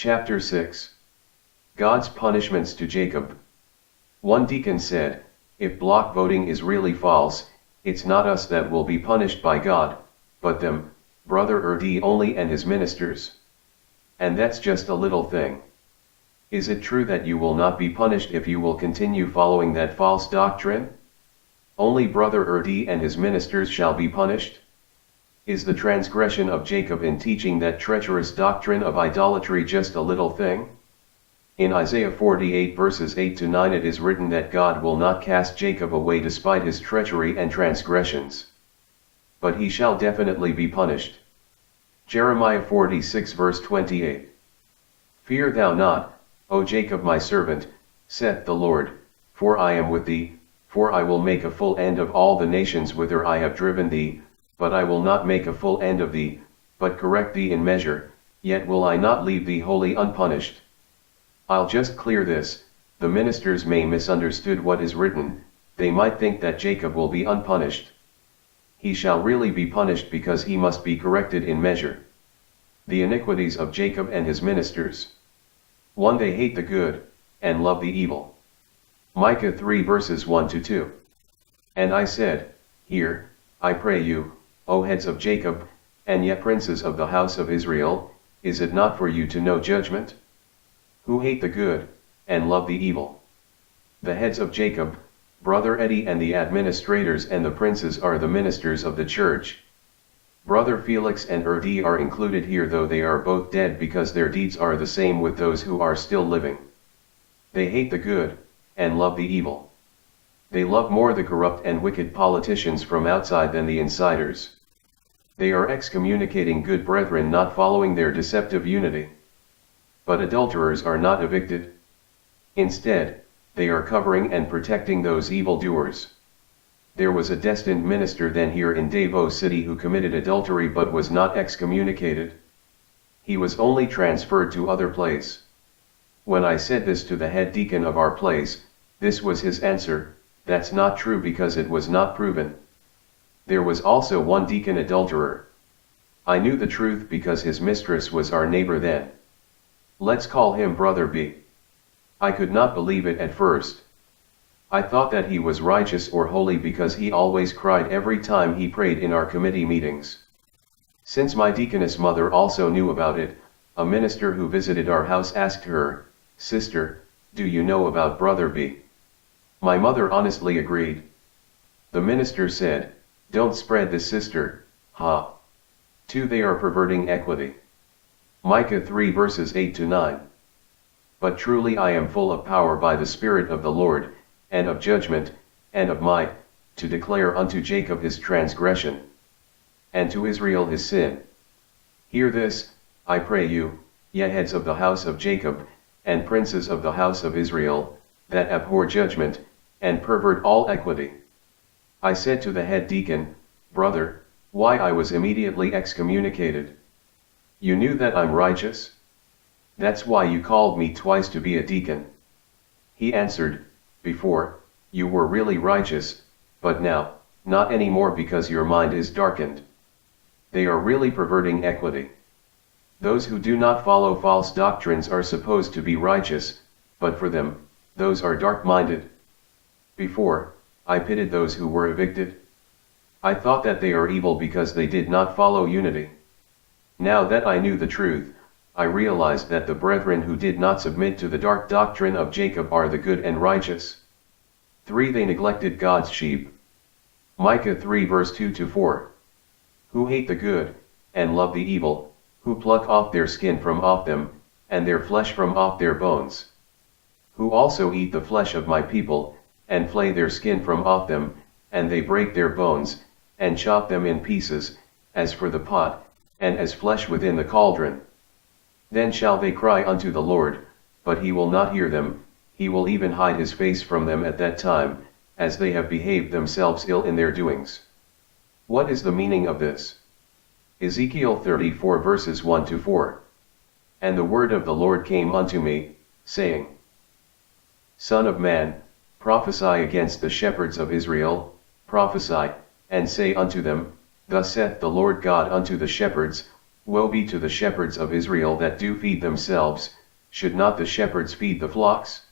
Chapter 6. God's punishments to Jacob. One deacon said, if block voting is really false, it's not us that will be punished by God, but them, Brother Erdi only and his ministers. And that's just a little thing. Is it true that you will not be punished if you will continue following that false doctrine? Only Brother Erdi and his ministers shall be punished? Is the transgression of Jacob in teaching that treacherous doctrine of idolatry just a little thing? In Isaiah 48 verses 8-9 it is written that God will not cast Jacob away despite his treachery and transgressions. But he shall definitely be punished. Jeremiah 46 verse 28. Fear thou not, O Jacob my servant, saith the Lord, for I am with thee, for I will make a full end of all the nations whither I have driven thee, but I will not make a full end of thee, but correct thee in measure, yet will I not leave thee wholly unpunished. I'll just clear this, the ministers may misunderstood what is written, they might think that Jacob will be unpunished. He shall really be punished because he must be corrected in measure. The iniquities of Jacob and his ministers. 1. They hate the good, and love the evil. Micah 3 verses 1-2. And I said, hear, I pray you, O heads of Jacob, and ye princes of the house of Israel, is it not for you to know judgment? Who hate the good, and love the evil. The heads of Jacob, Brother Eddie and the administrators and the princes are the ministers of the church. Brother Felix and Erdi are included here though they are both dead because their deeds are the same with those who are still living. They hate the good, and love the evil. They love more the corrupt and wicked politicians from outside than the insiders. They are excommunicating good brethren not following their deceptive unity. But adulterers are not evicted. Instead, they are covering and protecting those evildoers. There was a destined minister then here in Davao City who committed adultery but was not excommunicated. He was only transferred to other place. When I said this to the head deacon of our place, this was his answer, that's not true because it was not proven. There was also one deacon adulterer. I knew the truth because his mistress was our neighbor then. Let's call him Brother B. I could not believe it at first. I thought that he was righteous or holy because he always cried every time he prayed in our committee meetings. Since my deaconess mother also knew about it, a minister who visited our house asked her, Sister, do you know about Brother B? My mother honestly agreed. The minister said, don't spread this sister, ha. 2. They are perverting equity. Micah 3 verses 8-9. But truly I am full of power by the Spirit of the Lord, and of judgment, and of might, to declare unto Jacob his transgression, and to Israel his sin. Hear this, I pray you, ye heads of the house of Jacob, and princes of the house of Israel, that abhor judgment, and pervert all equity. I said to the head deacon, Brother, why I was immediately excommunicated? You knew that I'm righteous? That's why you called me twice to be a deacon. He answered, before, you were really righteous, but now, not anymore because your mind is darkened. They are really perverting equity. Those who do not follow false doctrines are supposed to be righteous, but for them, those are dark-minded. Before, I pitied those who were evicted. I thought that they are evil because they did not follow unity. Now that I knew the truth, I realized that the brethren who did not submit to the dark doctrine of Jacob are the good and righteous. 3. They neglected God's sheep. Micah 3 verse 2-4. Who hate the good, and love the evil, who pluck off their skin from off them, and their flesh from off their bones. Who also eat the flesh of my people, and flay their skin from off them, and they break their bones, and chop them in pieces, as for the pot, and as flesh within the cauldron. Then shall they cry unto the Lord, but he will not hear them, he will even hide his face from them at that time, as they have behaved themselves ill in their doings. What is the meaning of this? Ezekiel 34 verses 1-4. And the word of the Lord came unto me, saying, Son of man, prophesy against the shepherds of Israel, prophesy, and say unto them, Thus saith the Lord God unto the shepherds, Woe be to the shepherds of Israel that do feed themselves, should not the shepherds feed the flocks?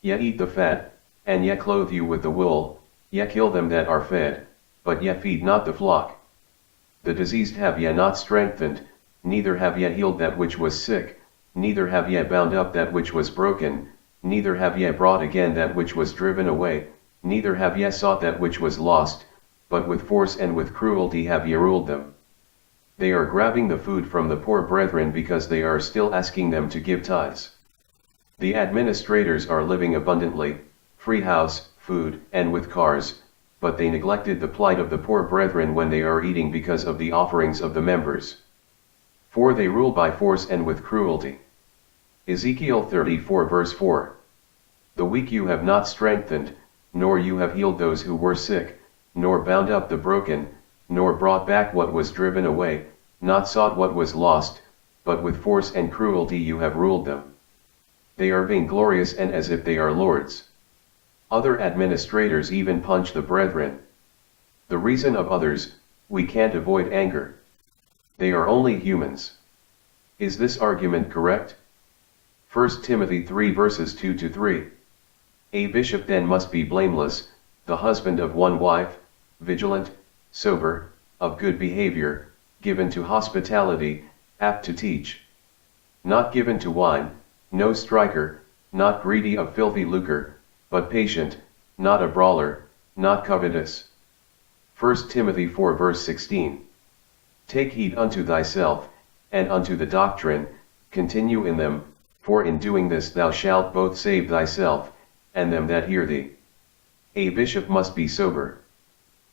Ye eat the fat, and ye clothe you with the wool, ye kill them that are fed, but ye feed not the flock. The diseased have ye not strengthened, neither have ye healed that which was sick, neither have ye bound up that which was broken, neither have ye brought again that which was driven away, neither have ye sought that which was lost, but with force and with cruelty have ye ruled them. They are grabbing the food from the poor brethren because they are still asking them to give tithes. The administrators are living abundantly, free house, food, and with cars, but they neglected the plight of the poor brethren when they are eating because of the offerings of the members. For they rule by force and with cruelty. Ezekiel 34 verse 4. The weak you have not strengthened, nor you have healed those who were sick, nor bound up the broken, nor brought back what was driven away, not sought what was lost, but with force and cruelty you have ruled them. They are vainglorious and as if they are lords. Other administrators even punch the brethren. The reason of others, we can't avoid anger. They are only humans. Is this argument correct? 1 Timothy 3 verses 2-3. A bishop then must be blameless, the husband of one wife, vigilant, sober, of good behavior, given to hospitality, apt to teach. Not given to wine, no striker, not greedy of filthy lucre, but patient, not a brawler, not covetous. 1 Timothy 4 verse 16. Take heed unto thyself, and unto the doctrine, continue in them, for in doing this thou shalt both save thyself, and them that hear thee. A bishop must be sober.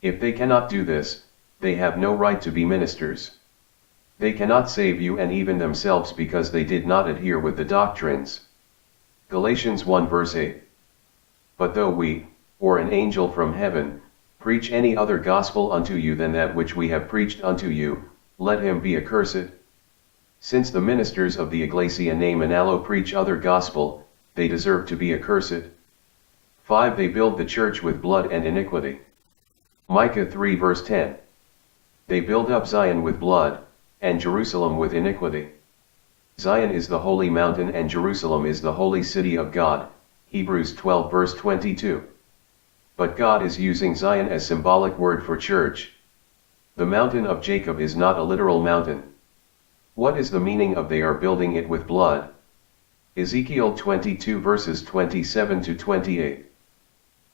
If they cannot do this, they have no right to be ministers. They cannot save you and even themselves because they did not adhere with the doctrines. Galatians 1 verse 8. But though we, or an angel from heaven, preach any other gospel unto you than that which we have preached unto you, let him be accursed. Since the ministers of the Ecclesia name Analo preach other gospel, they deserve to be accursed. 5. They build the church with blood and iniquity. Micah 3 verse 10. They build up Zion with blood, and Jerusalem with iniquity. Zion is the holy mountain and Jerusalem is the holy city of God, Hebrews 12 verse 22. But God is using Zion as symbolic word for church. The mountain of Jacob is not a literal mountain. What is the meaning of they are building it with blood? Ezekiel 22 verses 27-28.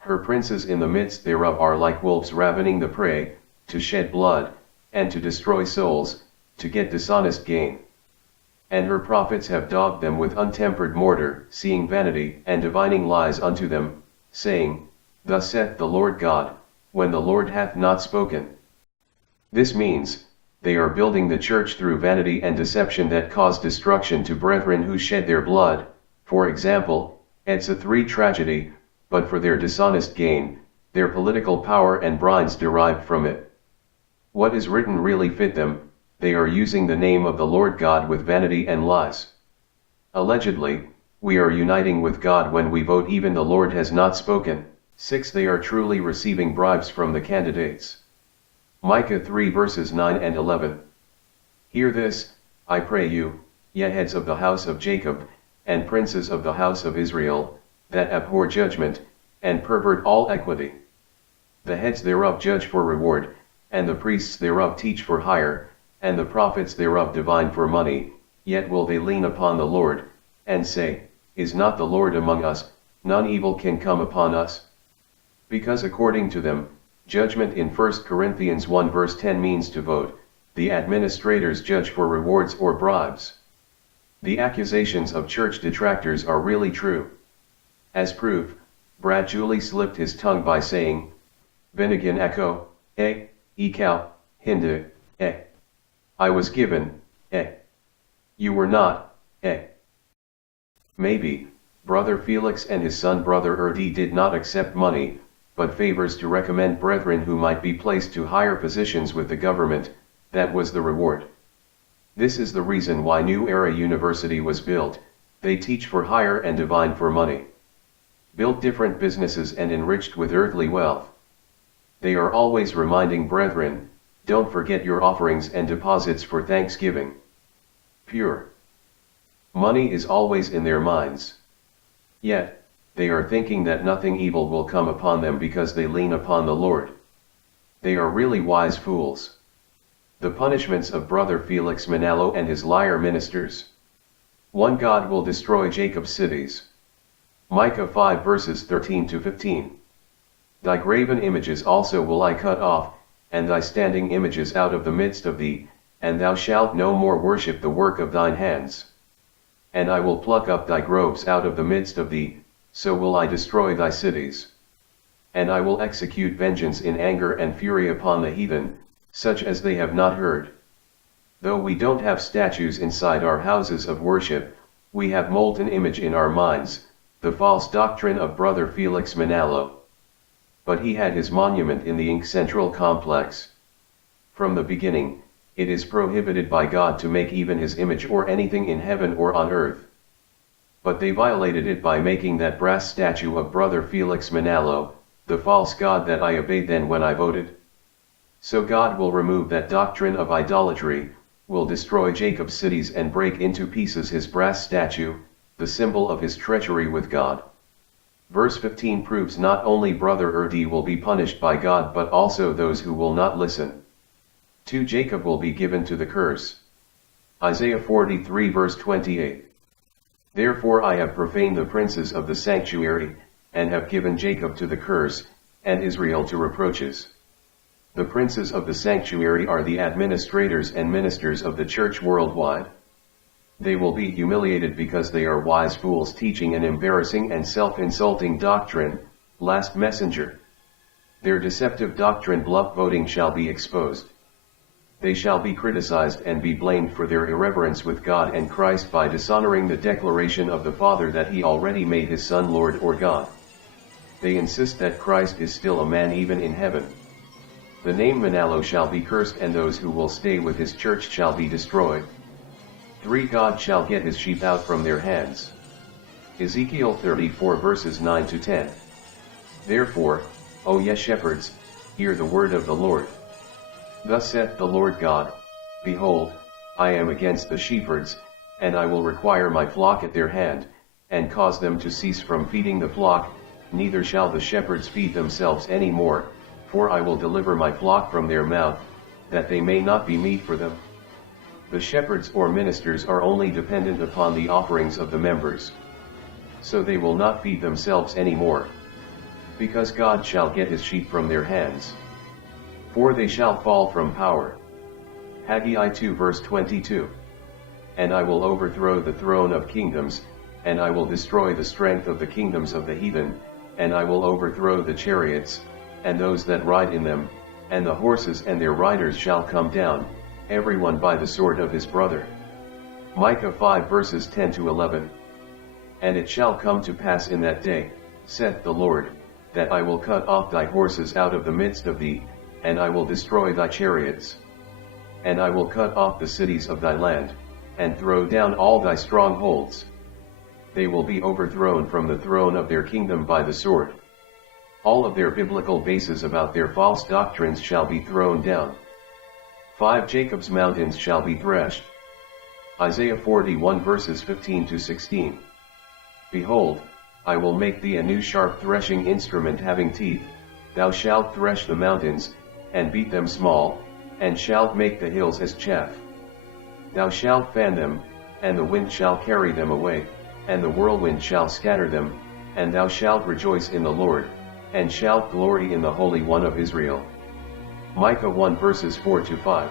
Her princes in the midst thereof are like wolves ravening the prey, to shed blood, and to destroy souls, to get dishonest gain. And her prophets have dogged them with untempered mortar, seeing vanity and divining lies unto them, saying, Thus saith the Lord God, when the Lord hath not spoken. This means, they are building the church through vanity and deception that cause destruction to brethren who shed their blood, for example, Edsa 3 tragedy, but for their dishonest gain, their political power and brines derived from it. What is written really fit them, they are using the name of the Lord God with vanity and lies. Allegedly, we are uniting with God when we vote even the Lord has not spoken. 6. They are truly receiving bribes from the candidates. Micah 3 verses 9 and 11. Hear this, I pray you, ye heads of the house of Jacob, and princes of the house of Israel, that abhor judgment, and pervert all equity. The heads thereof judge for reward, and the priests thereof teach for hire, and the prophets thereof divine for money, yet will they lean upon the Lord, and say, Is not the Lord among us, none evil can come upon us? Because according to them, judgment in 1 Corinthians 1 verse 10 means to vote, the administrators judge for rewards or bribes. The accusations of church detractors are really true. As proof, Brad Julie slipped his tongue by saying, Bennigan echo, ikaw, hindi, I was given, You were not, Maybe, Brother Felix and his son Brother Erdi did not accept money, but favors to recommend brethren who might be placed to higher positions with the government, that was the reward. This is the reason why New Era University was built, they teach for hire and divine for money. Built different businesses and enriched with earthly wealth. They are always reminding brethren, don't forget your offerings and deposits for thanksgiving. Pure. Money is always in their minds. Yet, they are thinking that nothing evil will come upon them because they lean upon the Lord. They are really wise fools. The punishments of brother Felix Manalo and his liar ministers. 1. God will destroy Jacob's cities. Micah 5 verses 13 to 15. Thy graven images also will I cut off, and thy standing images out of the midst of thee, and thou shalt no more worship the work of thine hands. And I will pluck up thy groves out of the midst of thee, so will I destroy thy cities. And I will execute vengeance in anger and fury upon the heathen, such as they have not heard. Though we don't have statues inside our houses of worship, we have molten image in our minds, the false doctrine of brother Felix Manalo. But he had his monument in the Inc. Central Complex. From the beginning, it is prohibited by God to make even his image or anything in heaven or on earth. But they violated it by making that brass statue of brother Felix Manalo, the false god that I obeyed then when I voted. So God will remove that doctrine of idolatry, will destroy Jacob's cities and break into pieces his brass statue, the symbol of his treachery with God. Verse 15 proves not only brother Erdi will be punished by God but also those who will not listen. 2. Jacob will be given to the curse. Isaiah 43 verse 28. Therefore I have profaned the princes of the sanctuary, and have given Jacob to the curse, and Israel to reproaches. The princes of the sanctuary are the administrators and ministers of the church worldwide. They will be humiliated because they are wise fools teaching an embarrassing and self-insulting doctrine, last messenger. Their deceptive doctrine bluff voting shall be exposed. They shall be criticized and be blamed for their irreverence with God and Christ by dishonoring the declaration of the Father that he already made his Son Lord or God. They insist that Christ is still a man even in heaven. The name Manalo shall be cursed and those who will stay with his church shall be destroyed. 3. God shall get his sheep out from their hands. Ezekiel 34 verses 9 to 10. Therefore, O ye shepherds, hear the word of the Lord. Thus saith the Lord God, Behold, I am against the shepherds, and I will require my flock at their hand, and cause them to cease from feeding the flock, neither shall the shepherds feed themselves any more, for I will deliver my flock from their mouth, that they may not be meat for them. The shepherds or ministers are only dependent upon the offerings of the members. So they will not feed themselves any more. Because God shall get his sheep from their hands. For they shall fall from power. Haggai 2 verse 22. And I will overthrow the throne of kingdoms, and I will destroy the strength of the kingdoms of the heathen, and I will overthrow the chariots, and those that ride in them, and the horses and their riders shall come down, everyone by the sword of his brother. Micah 5 verses 10 to 11. And it shall come to pass in that day, saith the Lord, that I will cut off thy horses out of the midst of thee, and I will destroy thy chariots. And I will cut off the cities of thy land, and throw down all thy strongholds. They will be overthrown from the throne of their kingdom by the sword. All of their biblical bases about their false doctrines shall be thrown down. 5. Jacob's mountains shall be threshed. Isaiah 41 verses 15 to 16. Behold, I will make thee a new sharp threshing instrument having teeth, thou shalt thresh the mountains, and beat them small, and shalt make the hills as chaff. Thou shalt fan them, and the wind shall carry them away, and the whirlwind shall scatter them, and thou shalt rejoice in the Lord, and shalt glory in the Holy One of Israel. Micah 1 verses 4 to 5.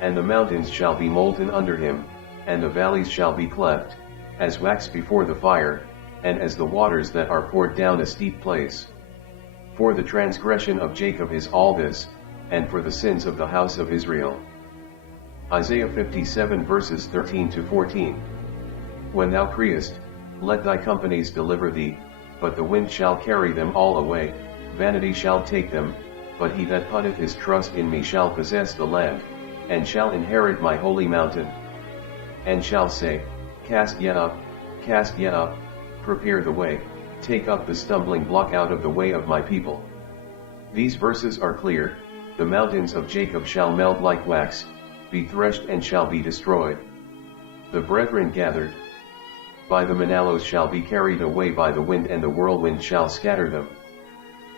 And the mountains shall be molten under him, and the valleys shall be cleft, as wax before the fire, and as the waters that are poured down a steep place. For the transgression of Jacob is all this, and for the sins of the house of Israel. Isaiah 57 verses 13 to 14. When thou criest, let thy companies deliver thee, but the wind shall carry them all away, vanity shall take them, but he that putteth his trust in me shall possess the land, and shall inherit my holy mountain. And shall say, cast ye up, prepare the way, take up the stumbling block out of the way of my people. These verses are clear, The mountains of Jacob shall melt like wax, be threshed and shall be destroyed. The brethren gathered by the Manallos shall be carried away by the wind, and the whirlwind shall scatter them.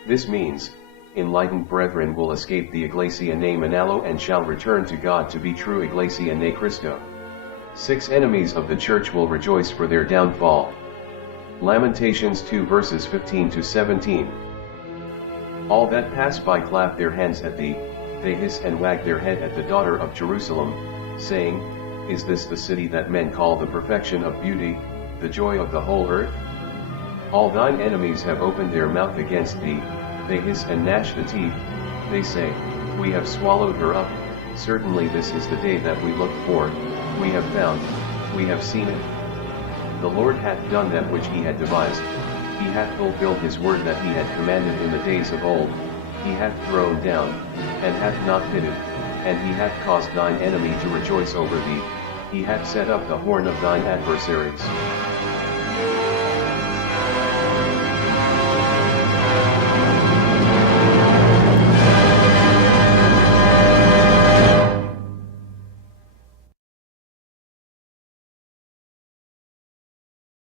This means, enlightened brethren will escape the Iglesia ne Manalo and shall return to God to be true Iglesia ne Cristo. 6 enemies of the church will rejoice for their downfall. Lamentations 2 verses 15 to 17. All that pass by clap their hands at thee, they hiss and wag their head at the daughter of Jerusalem, saying, Is this the city that men call the perfection of beauty, the joy of the whole earth? All thine enemies have opened their mouth against thee, they hiss and gnash the teeth, they say, We have swallowed her up. Certainly this is the day that we looked for, we have found, we have seen it. The Lord hath done that which he had devised, he hath fulfilled his word that he had commanded in the days of old, he hath thrown down, and hath not pitied, and he hath caused thine enemy to rejoice over thee, he hath set up the horn of thine adversaries.